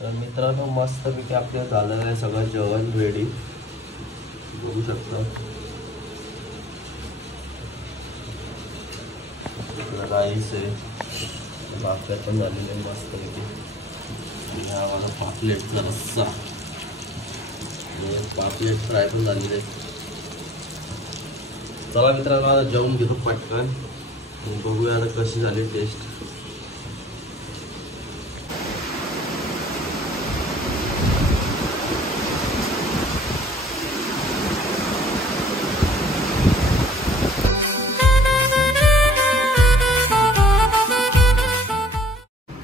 तर मित्रांनो मस्तपैकी आपलं झालेलं आहे सगळं जेवण रेडी, बघू शकता. राईस आहे, भाकऱ्या पण झालेले आहे मस्तपैकी. आणि हा माझा पापलेटचा रस्सा, पापलेट फ्राय पण झालेले आहे. चला मित्रांनो आता जेवून घेतो पटकन, बघूया आता कशी झाली टेस्ट.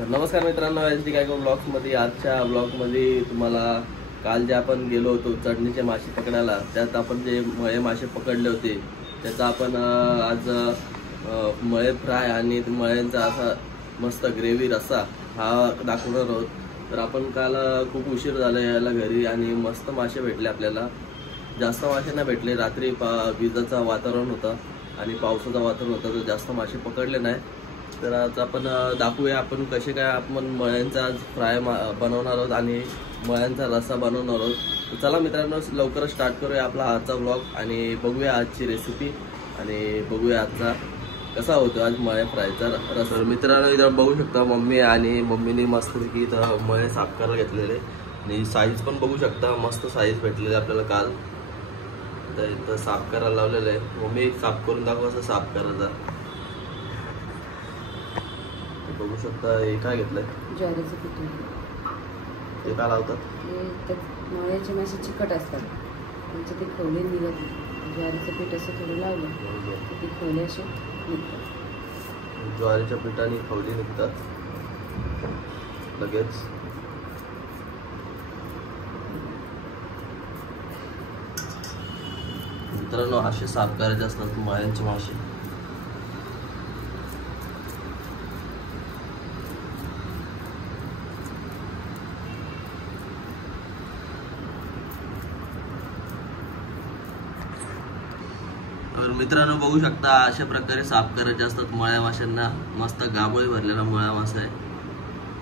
नमस्कार मित्रांनो, SD गायकवाड ब्लॉग्समध्ये आजच्या ब्लॉगमध्ये तुम्हाला काल जे आपण गेलो होतो चढणीचे मासे पकडायला, त्यात आपण जे मळे मासे पकडले होते त्याचा आपण आज मळे फ्राय आणि मळ्यांचा असा मस्त ग्रेव्ही रस्सा हा दाखवणार आहोत. तर आपण काल खूप उशीर झाला यायला घरी आणि मस्त मासे भेटले आपल्याला. जास्त मासे नाही भेटले, रात्री विजाचा वातावरण होता आणि पावसाचं वातावरण होतं, तर जास्त मासे पकडले नाही. तर आज आपण दाखवूया आपण कसे काय आपण मळ्यांचा आज फ्राय बनवणार आहोत आणि मळ्यांचा रस्सा बनवणार आहोत. तर चला मित्रांनो लवकरच स्टार्ट करूया आपला आजचा ब्लॉग आणि बघूया आजची रेसिपी आणि बघूया आजचा कसा होतो आज मळे फ्रायचा रस्सा. मित्रांनो इथं बघू शकता मम्मीने मस्तपैकी इथं मळे साफ करायला घेतलेले आणि साईज पण बघू शकता, मस्त साईज भेटलेले आपल्याला काल. तर इथं साफ करायला लावलेलं आहे. मम्मी साफ करून दाखव कसं साफ करायचा. बघू शकता हे काय घेतलंय, ज्वारीचं पीठ. ते काय लावतात, मळ्याचे मासे चिकट असतात त्यांचे ते खवले निघत. ज्वारीचं पीठ असं थोडं लावलं ते खवले असे निघतात. ज्वारीच्या पिठाने खवले निघतात लगेच. मित्रांनो असे साफ करायचे असतात मळ्यांचे मासे. मित्रांनो बघू शकता अशा प्रकारे साफ करायचे असतात मळ्या माशांना. मस्त गाबोळी भरलेला मळ्या मासा आहे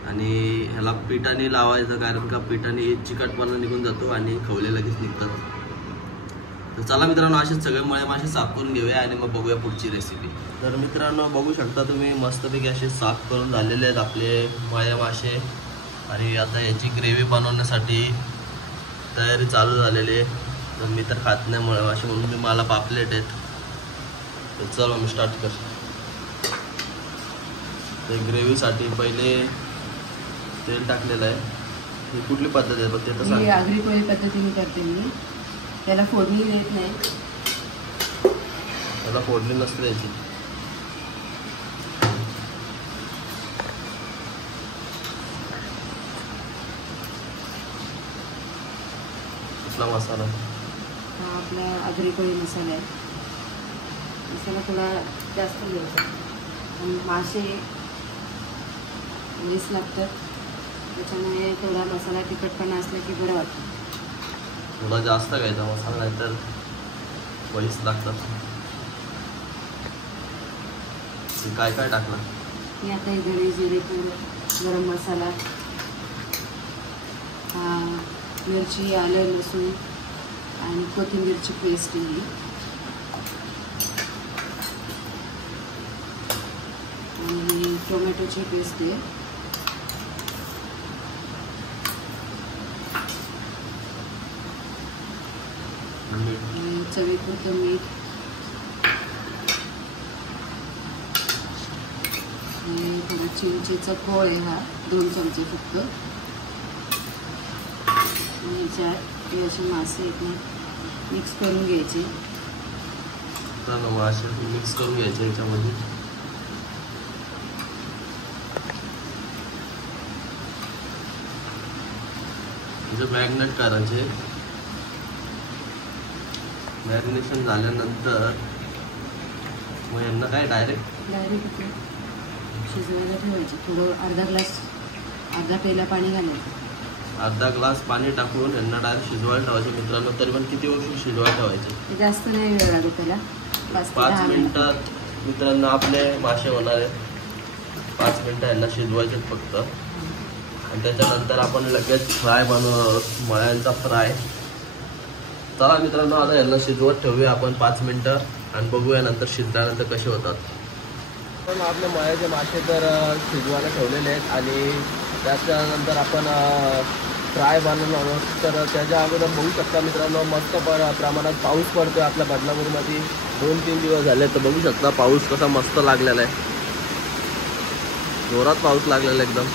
आणि ह्याला पिठाने लावायचं, कारण का पिठाने चिकटपणा निघून जातो आणि खवले लगेच निघतात. तर चला मित्रांनो असे सगळे मळे मासे साफ करून घेऊया आणि मग बघूया पुढची रेसिपी. तर मित्रांनो बघू शकता तुम्ही मस्तपैकी असे साफ करून झालेले आहेत आपले मळ्या मासे आणि आता याची ग्रेव्ही बनवण्यासाठी तयारी चालू झालेली आहे. तर मी तर खात नाही मळे मासे म्हणून मला पापलेट आहेत. तर चला मी स्टार्ट कर. ते ग्रेव्हीसाठी पहिले तेल टाकलेलं आहे. ही कुठली पद्धत आहे ते तर सांग. आगरी कोळी पद्धतीने करते मी. त्याला फोडणी देत नाही, त्याला फोडणी नसते द्यायची. कसला मसाला? हा आपला आगरी कोळी मसाला आहे. मसाला थोडा जास्त घ्यायचा आणि मासे वीस लागतात, त्याच्यामुळे थोडा मसाला तिखटपणा असला की बरं वाटतं. थोडा जास्त घ्यायचा मसाला, नाहीतर वहीच लागतात. काय काय टाकलं मी आता हे धणे जिरे पूड, गरम मसाला, मिरची, आलं, लसूण आणि कोथिंबीरची पेस्ट ही आणि टोमॅटोची पेस्ट आहे. चवीपुरतं मीठ आणि थोडा चिंचेचा कोळ आहे, हा 2 चमचे फक्त. आणि ह्याच्यात हे असे मासे आहेत ना मिक्स करून घ्यायचे. मासे मिक्स करून घ्यायचे याच्यामध्ये. मॅरिनेट करायचे. मॅरिनेशन झाल्यानंतर मग यांना काय डायरेक्ट शिजवायला ठेवायचे. थोडं अर्धा पेला पाणी घालायचं. अर्धा ग्लास पाणी टाकून यांना डायरेक्ट शिजवायला ठेवायचे. मित्रांनो तरी पण किती वर्ष शिजवायला ठेवायचे? जास्त नाही वेळ लागत त्याला, 5 मिनिटात मित्रांनो आपले मासे होणार आहेत. 5 मिनिटं यांना शिजवायचे फक्त. आणि त्याच्यानंतर आपण लगेच फ्राय बनवू, मळ्यांचा फ्राय. चला मित्रांनो, आता यांना शिजवत ठेवूया आपण 5 मिनटं आणि बघूया नंतर शिजल्यानंतर कसे होतात. पण आपले मळ्याचे मासे तर शिजवायला ठेवलेले आहेत आणि त्याच्यानंतर आपण फ्राय बनवणार. तर त्याच्या अगोदर बघू शकता मित्रांनो, मस्त प्रमाणात पाऊस पडतोय आपल्या बदलापूरमध्ये. 2-3 दिवस झाले. तर बघू शकता पाऊस कसा मस्त लागलेला आहे, जोरात पाऊस लागलेला एकदम.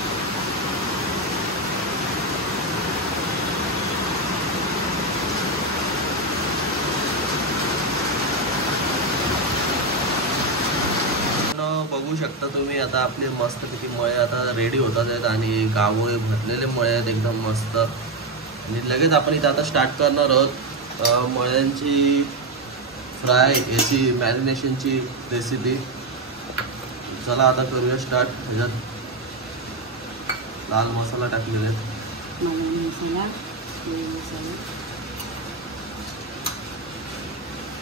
बघू शकता तुम्ही, आता आपले मस्तपैकी मळे आता रेडी होतात आहेत आणि गावोळे भरलेले मळे आहेत एकदम मस्त. आणि लगेच आपण इथे आता स्टार्ट करणार आहोत मळ्यांची फ्राय याची मॅरिनेशनची रेसिपी. चला आता करूया स्टार्ट. ह्याच्यात लाल मसाला टाकलेला आहे,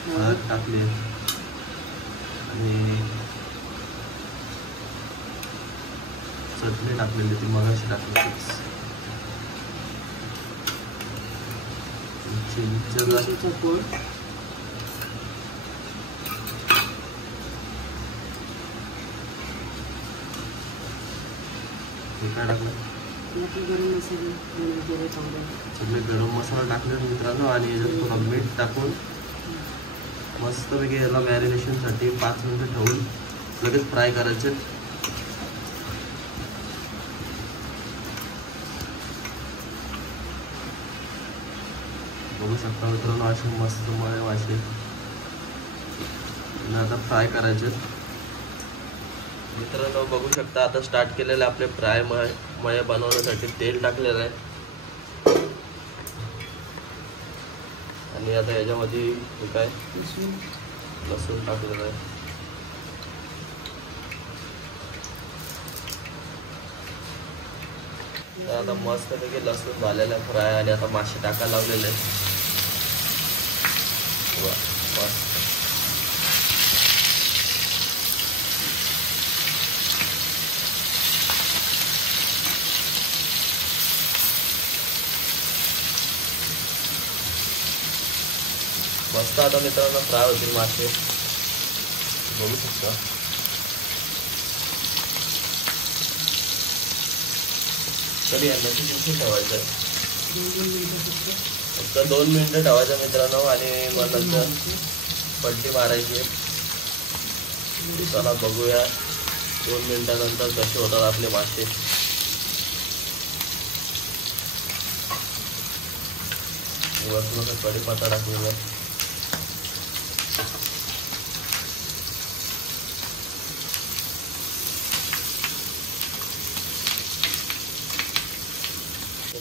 हळद टाकली आणि चटणी टाकलेली, ती मगाशी टाकली. चिंचेचा पूड, हे काय टाकलं, सगळे गरम मसाला टाकले मित्रांनो. आणि याच्यात थोडं मीठ टाकून मस्तपैकी याला मॅरिनेशनसाठी 5 मिनिटं ठेवून लगेच फ्राय करायचे. बघू शकता मित्रांनो, असे मस्त मळे मासे आता फ्राय करायचे. मित्रांनो बघू शकता, आता स्टार्ट केलेले आपले फ्राय मळे बनवण्यासाठी तेल टाकलेलं आहे. आणि आता याच्यामध्ये काय लसूण टाकलेलं आहे. आता मस्तपैकी लसूण झालेलं आहे फ्राय. आणि आता मासे टाकायला लावलेले आहेत. मस्त मस्त आता मित्रांनो फ्राय होतील मासे, बघू शकता. तरी यांना किती ठेवायचं, फक्त 2 मिनिटं ठेवायचं मित्रांनो. आणि मग नंतर पलटी मारायची. चला बघूया 2 मिनिटानंतर कसे होतात आपले मासे. वरतून कढीपत्ता टाकलेला.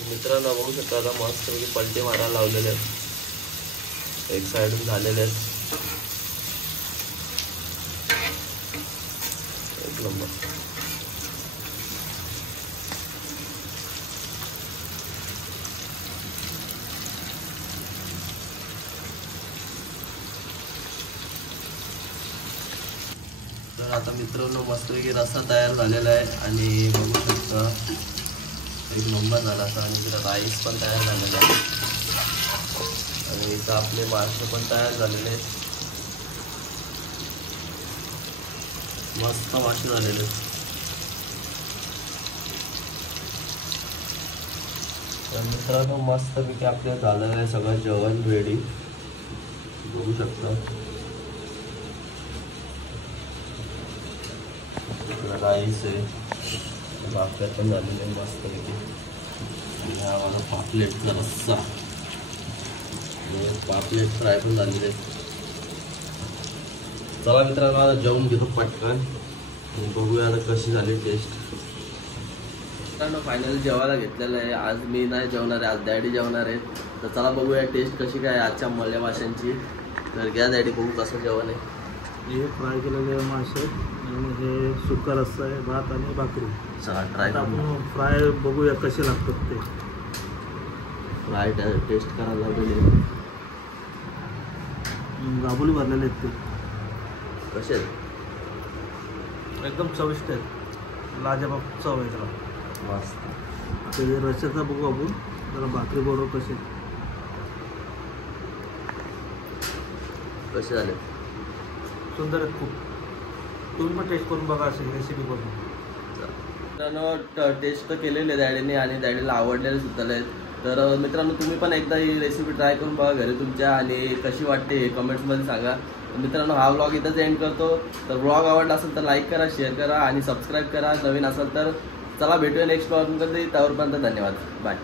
मित्रांनो बघू शकता, आता मस्त पलटी मारायला लावलेले आहेत. एक साईडून झालेले आहेत. एक नंबर. तर आता मित्रांनो मस्तपैकी रस्सा तयार झालेला आहे. आणि बघू शकता एक नंबर झाला असा. आणि तिला राईस पण तयार झालेला आहे. आणि इथं आपले मासे पण तयार झालेले आहेत. मस्त मासे झालेले आहेत. तर मित्रांनो मस्तपैकी आपल्या झालेलं आहे सगळं जेवण रेडी, बघू शकता. राईस आहे, भाकऱ्या पण झालेले आहे मस्तपैकी. आणि हा माझा पापलेटचा रस्सा, पापलेट फ्राय पण झालेले. चला मित्रांनो आता जेवून घेतो पटकन आणि बघूया आता कशी झाली टेस्ट. मित्रांनो फायनली जेवायला घेतलेलं आहे. आज मी नाही जेवणार आहे, आज डॅडी जेवणार आहेत. तर चला बघूया टेस्ट कशी काय आजच्या मल्या माशांची. तर घ्या डॅडी, बघू कसं जेवण आहे. हे फ्राय केलेले मासे आणि हे सुका रस्सा आहे, भात आणि भाकरी. चला ट्राय आपण फ्राय बघूया कसे लागतात ते. फ्राय टेस्ट करायला लागले. गाबुली भरलेले आहेत ते. कसे आहेत? एकदम चविष्ट आहेत, लाजवाब चव आहे त्याला. मस्त. ते रश्याचा बघू आपण जरा भाकरी बरोबर कसे झाले. सुंदर आहेत खूप. तुम्ही पण टेस्ट करून बघा असेल रेसिपी करून. मित्रांनो टेस्ट तर केलेले डॅडीने आणि डॅडीला आवडलेले सुद्धा आहेत. तर मित्रांनो तुम्ही पण एकदा ही रेसिपी ट्राय करून बघा घरी तुमच्या आणि कशी वाटते हे कमेंट्समध्ये सांगा. मित्रांनो हा व्लॉग इथंच एंड करतो. तर व्लॉग आवडला असेल तर लाईक करा, शेअर करा आणि सबस्क्राईब करा. नवीन असेल तर चला भेटूया नेक्स्ट व्लॉगमध्ये. त्यावरपर्यंत धन्यवाद. बाय.